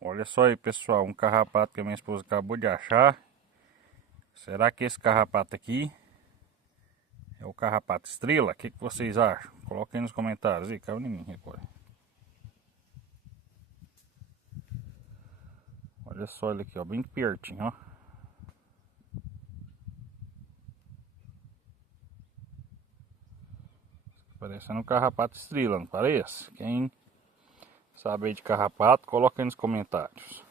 Olha só aí, pessoal, um carrapato que a minha esposa acabou de achar. Será que esse carrapato aqui é o carrapato estrela? O que vocês acham? Coloquem aí nos comentários. Ih, caiu em mim agora. Olha só ele aqui, ó, bem pertinho, ó. Parecendo um carrapato estrela, não parece? Quem sabe aí de carrapato, coloca aí nos comentários.